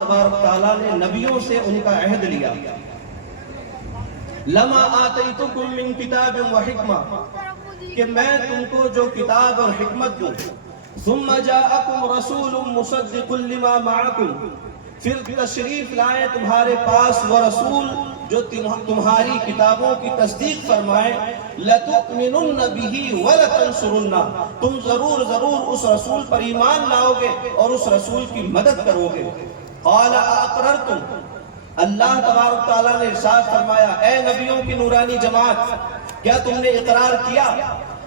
تبارک تعالیٰ نے نبیوں سے ان کا عہد لیا، لما آتیتکم من کتاب و حکمہ، کہ میں تم کو جو کتاب اور حکمت دوں، ثم جاءکم رسول مصدق لما معکم، پھر تشریف لائے تمہارے پاس وہ رسول جو تمہاری کتابوں کی تصدیق فرمائے، لَتُؤْمِنُنَّ بِهِ وَلَتَنْصُرُنَّ، تم ضرور اس رسول پر ایمان لاؤ گے اور اس رسول کی مدد کرو گے۔ قَالَ أَقْرَرْتُمْ، اللہ تبارک تعالیٰ نے ارشاد فرمایا، اے نبیوں کی نورانی جماعت، کیا تم نے اقرار کیا؟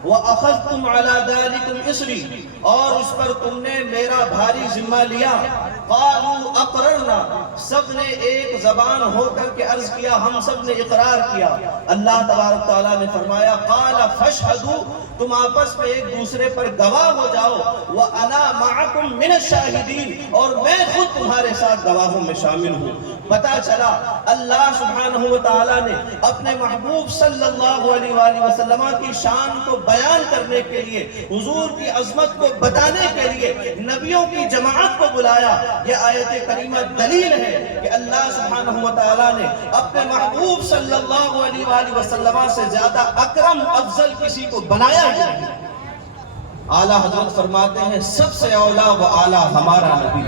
وَأَخَذْتُمْ عَلَى ذَلِكُمْ إِصْرِي، اور اس پر تم نے میرا بھاری ذمہ لیا۔ قَالُوا أَقْرَرْنَا، سب نے ایک زبان ہو کر کے عرض کیا، ہم سب نے اقرار کیا۔ اللہ تبارک تعالیٰ نے فرمایا، قَالَ فَاشْهَدُوا، تم آپس میں ایک دوسرے پر گواہ ہو جاؤ، وَأَنَا مَعَكُمْ مِنَ الشَّاهِدِينَ، اور میں خود تمہارے ساتھ گواہوں میں شامل ہوں۔ پتہ چلا اللہ سبحانہ وتعالیٰ نے اپنے محبوب صلی اللہ علیہ وآلہ وسلم کی شان کو بیان کرنے کے لیے، حضور کی عظمت کو بتانے کے لیے نبیوں کی جماعت کو بلایا۔ یہ آیت کریمہ دلیل ہے کہ اللہ سبحانہ وتعالیٰ نے اپنے محبوب صلی اللہ علیہ وآلہ وسلم سے زیادہ اکرم افضل کسی کو بنایا ہی نہیں۔ اعلیٰ حضرت فرماتے ہیں، سب سے اولا و اعلیٰ ہمارا نبی،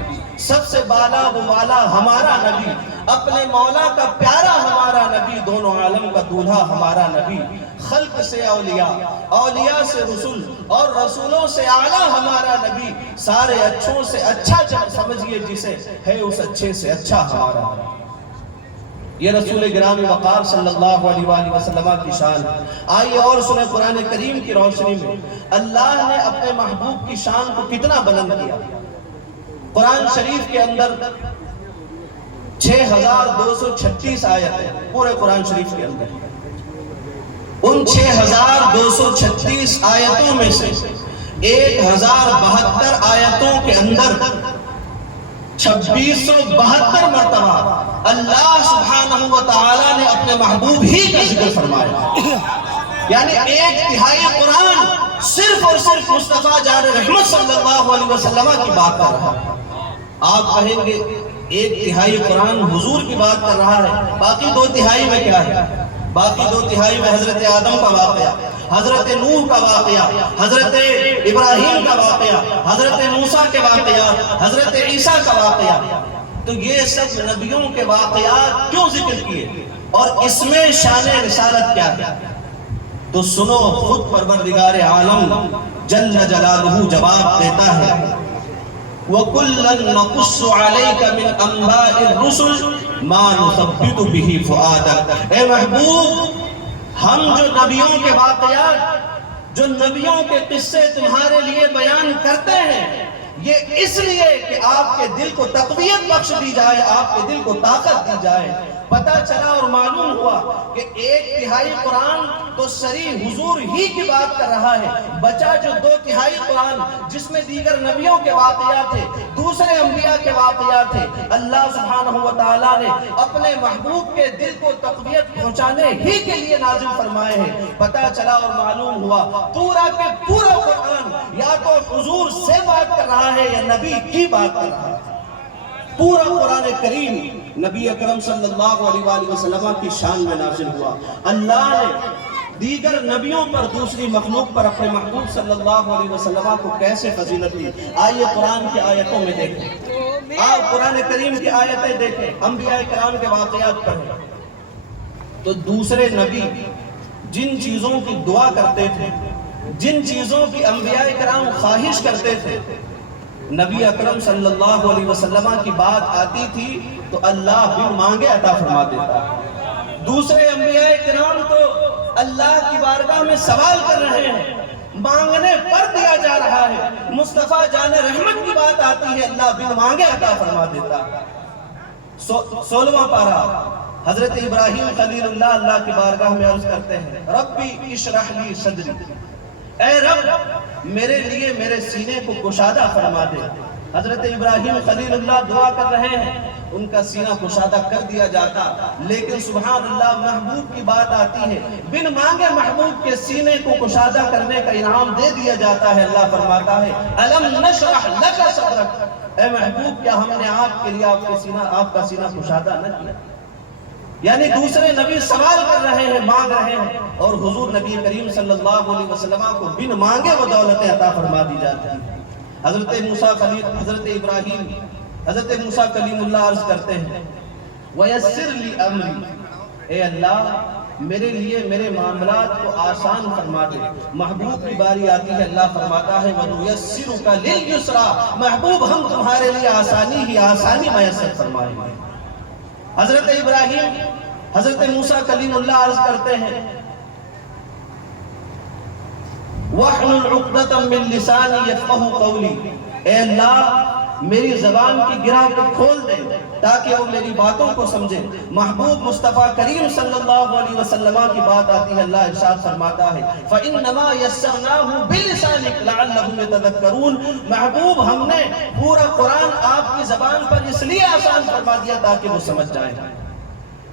سب سے بالا و والا ہمارا نبی، اپنے مولا کا پیارا ہمارا نبی، دونوں عالم کا دولہا ہمارا نبی، خلق سے اولیاء، اولیاء سے رسول، اور رسولوں سے اعلیٰ ہمارا نبی، سارے اچھوں سے اچھا سمجھئے جسے، ہے اس اچھے سے اچھا ہمارا نبی۔ یہ رسول گرامی وقار صلی اللہ علیہ وآلہ وسلم کی شان۔ آئیے اور سنیں قرآن کریم کی روشنی میں اللہ نے اپنے محبوب کی شان کو کتنا بلند کیا۔ قرآن شریف کے اندر 6236 آیت ہے پورے قرآن شریف کے اندر۔ ان 6236 آیتوں میں سے 1072 آیتوں کے اندر 2672 مرتبہ اللہ سبحانہ وتعالی نے اپنے محبوب ہی کا ذکر فرمایا، یعنی 1/3 قرآن صرف اور صرف مصطفیٰ جان رحمت صلی اللہ علیہ وسلم کی بات کر رہا ہے۔ آپ کہیں گے 1/3 قرآن حضور کی بات کر رہا ہے، باقی 2/3 میں کیا ہے؟ باقی 2/3 میں حضرت آدم کا واقعہ، حضرت نوح کا واقعہ، حضرت ابراہیم کا واقعہ، حضرت موسیٰ کے واقعات، حضرت عیسیٰ کا واقعہ۔ تو یہ سب نبیوں کے واقعات کیوں ذکر کیے اور اس میں شان رسالت کیا ہے؟ تو سنو، خود پروردگار عالم جل جلالہ جواب دیتا ہے، وَكُلًّا نَقُصُّ عَلَيْكَ مِنْ أَنْبَاءِ الرُّسُلِ مَا نُثَبِّتُ بِهِ فُؤَادَكَ، اے محبوب، ہم جو نبیوں کے واقعات، جو نبیوں کے قصے تمہارے لیے بیان کرتے ہیں، یہ اس لیے کہ آپ کے دل کو تقویت بخش دی جائے، آپ کے دل کو طاقت دی جائے۔ پتہ چلا اور معلوم ہوا کہ 1/3 قرآن تو صریح حضور ہی کی بات کر رہا ہے، بچا جو 2/3 قرآن جس میں دیگر نبیوں کے واقعات تھے، دوسرے انبیاء کے واقعات تھے، اللہ سبحانہ وتعالی نے اپنے محبوب کے دل کو تقویت پہنچانے ہی کے لیے نازل فرمائے ہیں۔ پتہ چلا اور معلوم ہوا پورا کے پورا قرآن یا تو حضور سے بات کر رہا ہے یا نبی کی بات کر رہا ہے۔ پورا قرآن کریم نبی اکرم صلی اللہ علیہ وآلہ وسلم کی شان میں نازل ہوا۔ اللہ نے دیگر نبیوں پر، دوسری مخلوق پر اپنے محبوب صلی اللہ علیہ وسلم کو کیسے فضیلت دی؟ آئیے قرآن کی آیتوں میں دیکھیں، آپ قرآن کریم کی آیتیں دیکھیں، انبیاء کرام کے واقعات پڑھیں تو دوسرے نبی جن چیزوں کی دعا کرتے تھے، جن چیزوں کی انبیاء کرام خواہش کرتے تھے، نبی اکرم صلی اللہ علیہ وسلم کی بات آتی تھی تو اللہ بن مانگے عطا فرما دیتا۔ دوسرے انبیاء کرام تو اللہ کی بارگاہ میں سوال کر رہے ہیں، مانگنے پر دیا جا رہا ہے، مصطفیٰ جان رحمت کی بات آتی ہے، اللہ بن مانگے عطا فرما دیتا۔ 16واں پارہ، حضرت ابراہیم خلیل اللہ اللہ کی بارگاہ میں عرض کرتے ہیں، ربی اشرح لی صدری، اے رب میرے لیے میرے سینے کو گشادہ فرما دے۔ حضرت ابراہیم خلیل اللہ دعا کر رہے ہیں، ان کا سینہ گشادہ کر دیا جاتا، لیکن سبحان اللہ محبوب کی بات آتی ہے، بن مانگے محبوب کے سینے کو گشادہ کرنے کا انعام دے دیا جاتا ہے۔ اللہ فرماتا ہے، الم نشرح لک صدرک، اے محبوب کیا ہم نے آپ کے لیے آپ کا سینہ کشادہ نہ کیا؟ یعنی دوسرے نبی سوال کر رہے ہیں، مانگ رہے ہیں، اور حضور نبی کریم صلی اللہ علیہ وسلم کو بن مانگے وہ دولتیں عطا فرما دی جاتی ہیں۔ حضرت ابراہیم، حضرت موسیٰ کلیم اللہ عرض کرتے ہیں وَيَسِّرْ لِي أَمْرِي، اے اللہ میرے لیے میرے معاملات کو آسان فرما دے۔ محبوب کی باری آتی ہے، اللہ فرماتا ہے وَنُيَسِّرُكَ لِلْيُسْرَى، محبوب ہم تمہارے لیے آسانی میسر فرمائیں گے۔ حضرت ابراہیم، حضرت موسیٰ کلیم اللہ عرض کرتے ہیں وَاحْلُلْ عُقْدَةً مِّن لِّسَانِي يَفْقَهُوا قَوْلِي، اے اللہ میری زبان کی گرہ کو کھول دے تاکہ وہ میری باتوں کو سمجھے۔ محبوب مصطفیٰ کریم صلی اللہ علیہ وسلم کی بات آتی ہے، اللہ ارشاد فرماتا ہے فَإِنَّمَا يَسَّرْنَاهُ بِلِسَانِكَ لَعَلَّهُمْ يَتَذَكَّرُونَ، محبوب ہم نے پورا قرآن آپ کی زبان پر اس لیے آسان فرما دیا تاکہ وہ سمجھ جائیں۔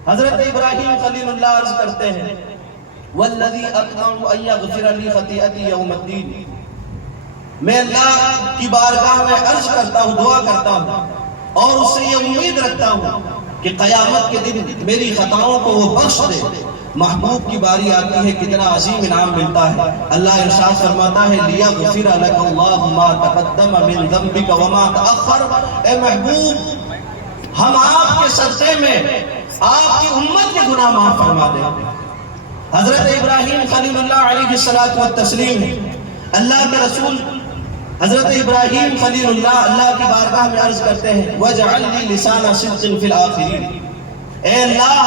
حضرت ابراہیم خلیل اللہ عرض کرتے ہیں وَالَّذِي أَطْمَعُ أَن يَغْفِرَ لِي خَطِيئَتِي يَوْمَ الدِّينِ، میں اللہ کی بارگاہ میں عرض کرتا ہوں، دعا کرتا ہوں اور اس سے یہ امید رکھتا ہوں کہ قیامت کے دن میری خطاؤں کو وہ بخش دے۔ محبوب کی باری آتی ہے، کتنا عظیم انعام ملتا ہے۔ اللہ ارشاد فرماتا ہے لِيَغْفِرَ لَكَ اللَّهُ مَا تَقَدَّمَ مِن ذَنبِكَ وَمَا تَأَخَّرَ، اے محبوب ہم آپ کے صدقے میں آپ کی امت کے گناہ معاف فرما دیں۔ حضرت ابراہیم خلیل اللہ علیہ الصلوۃ والتسلیم، اللہ کے رسول حضرت ابراہیم خلیل اللہ کی بارگاہ میں عرض کرتے ہیں وَاجْعَلْ لِي لِسَانَ صِدْقٍ فِي الْآخِرِينَ، اے اللہ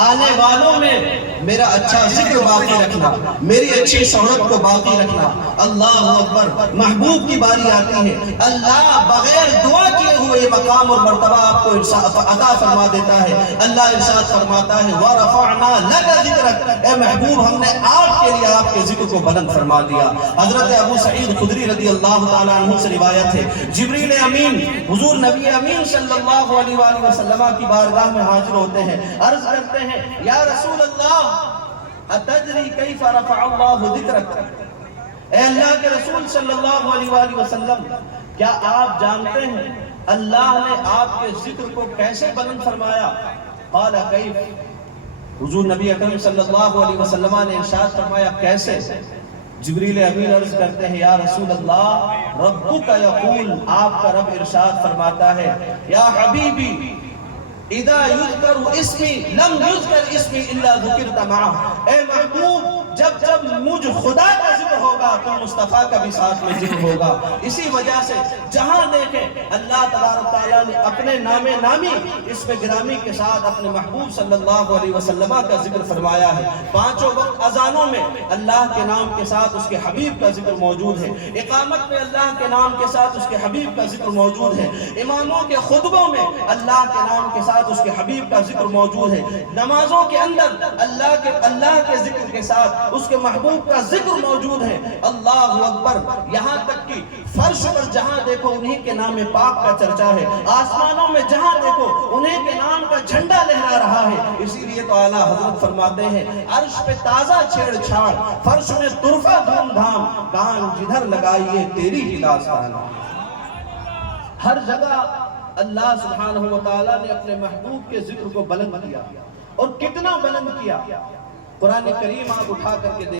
آنے والوں میں میرا اچھا ذکر باقی رکھنا، میری اچھی شہرت کو باقی رکھنا۔ اللہ اکبر، محبوب کی باری آتی ہے، اللہ بغیر دعا کیے ہوئے مقام اور مرتبہ آپ کو عطا فرما دیتا ہے۔ اللہ ارشاد فرماتا ہے وَرَفَعْنَا لَكَ ذِكْرَكَ، اے محبوب ہم نے آپ کے لیے آپ کے ذکر کو بلند فرما دیا۔ حضرت ابو سعید خدری رضی اللہ تعالیٰ عنہ سے روایت ہے جبریل امین حضور نبی امین صلی اللہ علیہ وآلہ وسلم کی بارگاہ میں حاضر ہوتے ہیں، عرض کرتے ہیں یا رسول اللہ اتدری کیف رفع اللہ ذکرک، اے اللہ کے رسول صلی اللہ علیہ وآلہ وسلم کیا آپ جانتے ہیں اللہ نے آپ کے ذکر کو کیسے بلند فرمایا؟ قال کیف، حضور نبی اکرم صلی اللہ علیہ وسلم نے ارشاد فرمایا کیسے؟ جبریل امین عرض کرتے ہیں یا رسول اللہ ربک یقول، آپ کا رب ارشاد فرماتا ہے یا حبیبی اذا یذکر اسمی لم یذکر اسمی الا ذکرت معه، اے محبوب جب جب مجھ خدا کا ذکر ہوگا تو مصطفیٰ کا بھی ساتھ میں ذکر ہوگا۔ اسی وجہ سے جہاں دیکھیں اللہ تبارک تعالیٰ نے اپنے نام نامی اس میں گرامی کے ساتھ اپنے محبوب صلی اللہ علیہ وسلم کا ذکر فرمایا ہے۔ پانچوں وقت اذانوں میں اللہ کے نام کے ساتھ اس کے حبیب کا ذکر موجود ہے، اقامت میں اللہ کے نام کے ساتھ اس کے حبیب کا ذکر موجود ہے، اماموں کے خطبوں میں اللہ کے نام کے ساتھ اس کے حبیب کا ذکر موجود ہے، نمازوں کے اندر اللہ کے ذکر کے ساتھ اس کے محبوب کا ذکر موجود ہے۔ اللہ اکبر، یہاں تک کہ فرش پر جہاں دیکھو انہی کے نام پاک کا چرچا ہے، آسمانوں میں جہاں دیکھو انہی کے نام کا جھنڈا لہرا رہا ہے۔ اسی لیے تو اعلیٰ حضرت فرماتے ہیں عرش پہ تازہ چھیڑ چھاڑ، فرش میں طرفہ دھوم دھام، کان جدھر لگائیے تیری ہی داستان۔ ہر جگہ اللہ سبحانہ وتعالی نے اپنے محبوب کے ذکر کو بلند کیا، اور کتنا بلند کیا۔ قرآن کریم آپ اٹھا کر کے